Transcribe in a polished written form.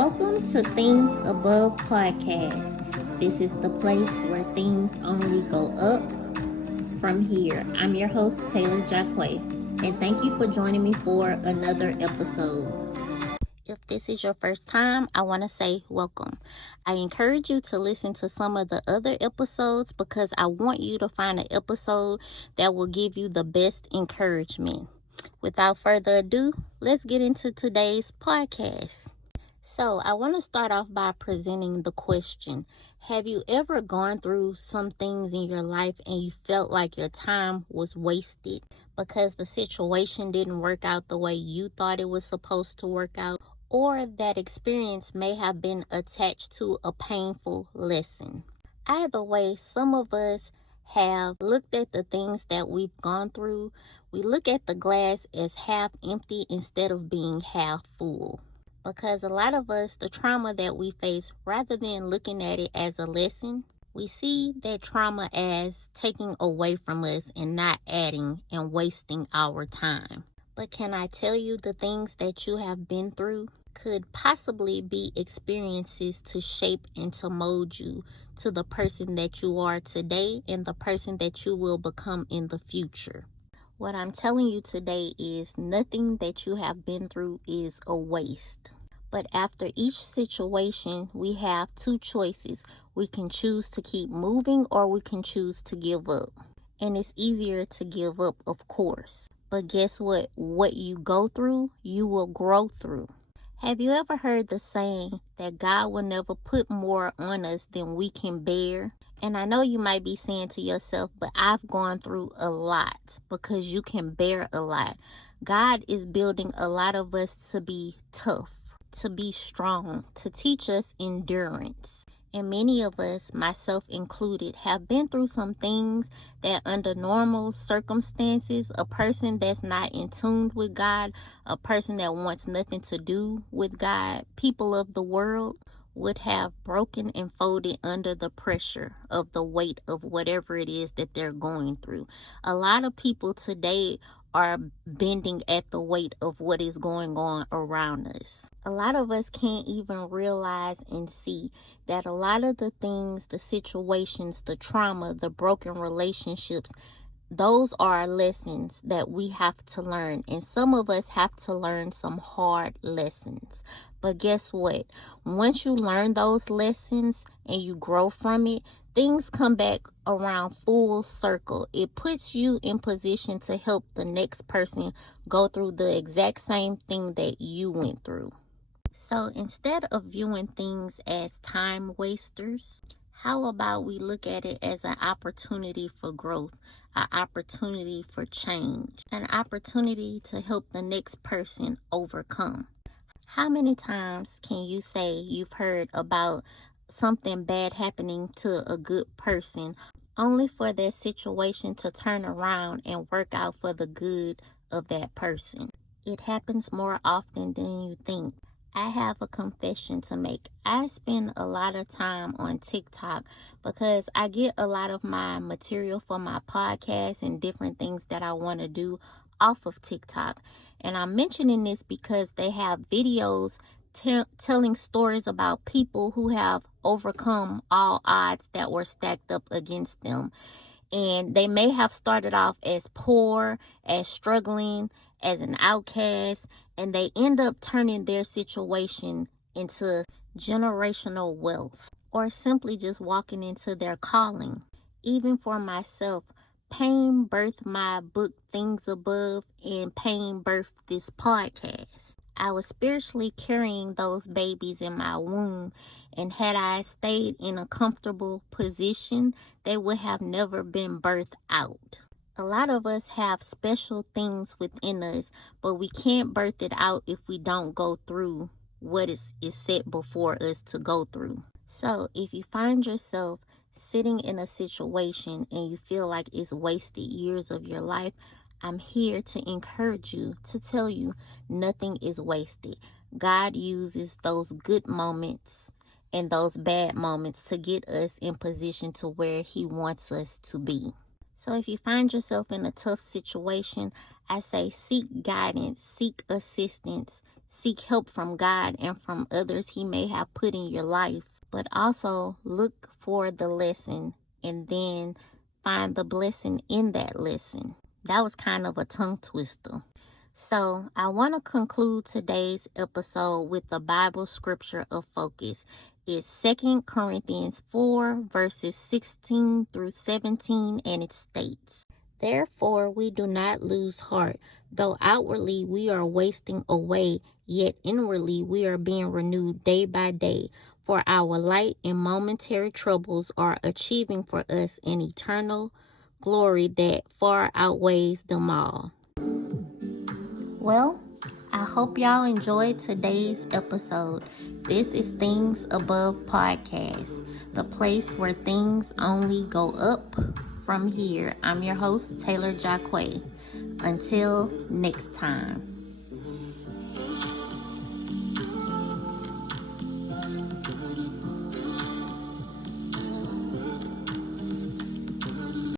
Welcome to Things Above Podcast. This is the place where things only go up from here. I'm your host, Taylar, and thank you for joining me for another episode. If this is your first time, I want to say welcome. I encourage you to listen to some of the other episodes because I want you to find an episode that will give you the best encouragement. Without further ado, let's get into today's podcast. So, I want to start off by presenting the question. Have you ever gone through some things in your life and you felt like your time was wasted because the situation didn't work out the way you thought it was supposed to work out, or that experience may have been attached to a painful lesson? Either way, some of us have looked at the things that we've gone through. We look at the glass as half empty instead of being half full. Because a lot of us, the trauma that we face, rather than looking at it as a lesson, we see that trauma as taking away from us and not adding and wasting our time. But can I tell you, the things that you have been through could possibly be experiences to shape and to mold you to the person that you are today and the person that you will become in the future. What I'm telling you today is nothing that you have been through is a waste. But after each situation, we have two choices. We can choose to keep moving or we can choose to give up. And it's easier to give up, of course. But guess what? What you go through, you will grow through. Have you ever heard the saying that God will never put more on us than we can bear? And I know you might be saying to yourself, but I've gone through a lot, because you can bear a lot. God is building a lot of us to be tough, to be strong, to teach us endurance. And many of us, myself included, have been through some things that under normal circumstances, a person that's not in tune with God, a person that wants nothing to do with God, people of the world, would have broken and folded under the pressure of the weight of whatever it is that they're going through. A lot of people today are bending at the weight of what is going on around us. A lot of us can't even realize and see that a lot of the things, the situations, the trauma, the broken relationships, those are lessons that we have to learn. And some of us have to learn some hard lessons. But guess what? Once you learn those lessons and you grow from it, things come back around full circle. It puts you in position to help the next person go through the exact same thing that you went through. So instead of viewing things as time wasters, how about we look at it as an opportunity for growth, an opportunity for change, an opportunity to help the next person overcome? How many times can you say you've heard about something bad happening to a good person only for that situation to turn around and work out for the good of that person? It happens more often than you think. I have a confession to make. I spend a lot of time on TikTok because I get a lot of my material for my podcast and different things that I want to do off of TikTok. And I'm mentioning this because they have videos telling stories about people who have overcome all odds that were stacked up against them. And they may have started off as poor, as struggling, as an outcast, and they end up turning their situation into generational wealth, or simply just walking into their calling. Even for myself, pain birthed my book, Things Above, and pain birthed this podcast. I was spiritually carrying those babies in my womb, and had I stayed in a comfortable position, they would have never been birthed out. A lot of us have special things within us, but we can't birth it out if we don't go through what is set before us to go through. So if you find yourself sitting in a situation and you feel like it's wasted years of your life, I'm here to encourage you, to tell you nothing is wasted. God uses those good moments and those bad moments to get us in position to where He wants us to be. So if you find yourself in a tough situation, I say seek guidance, seek assistance, Seek help from God and from others He may have put in your life, but also look for the lesson and then find the blessing in that lesson. That was kind of a tongue twister. So I want to conclude today's episode with the Bible scripture of focus. It's 2 Corinthians 4 verses 16 through 17, and it states, "Therefore we do not lose heart, though outwardly we are wasting away, yet inwardly we are being renewed day by day. For our light and momentary troubles are achieving for us an eternal glory that far outweighs them all." Well, I hope y'all enjoyed today's episode. This is Things Above Podcast, the place where things only go up from here. I'm your host, Taylar Jacque. Until next time.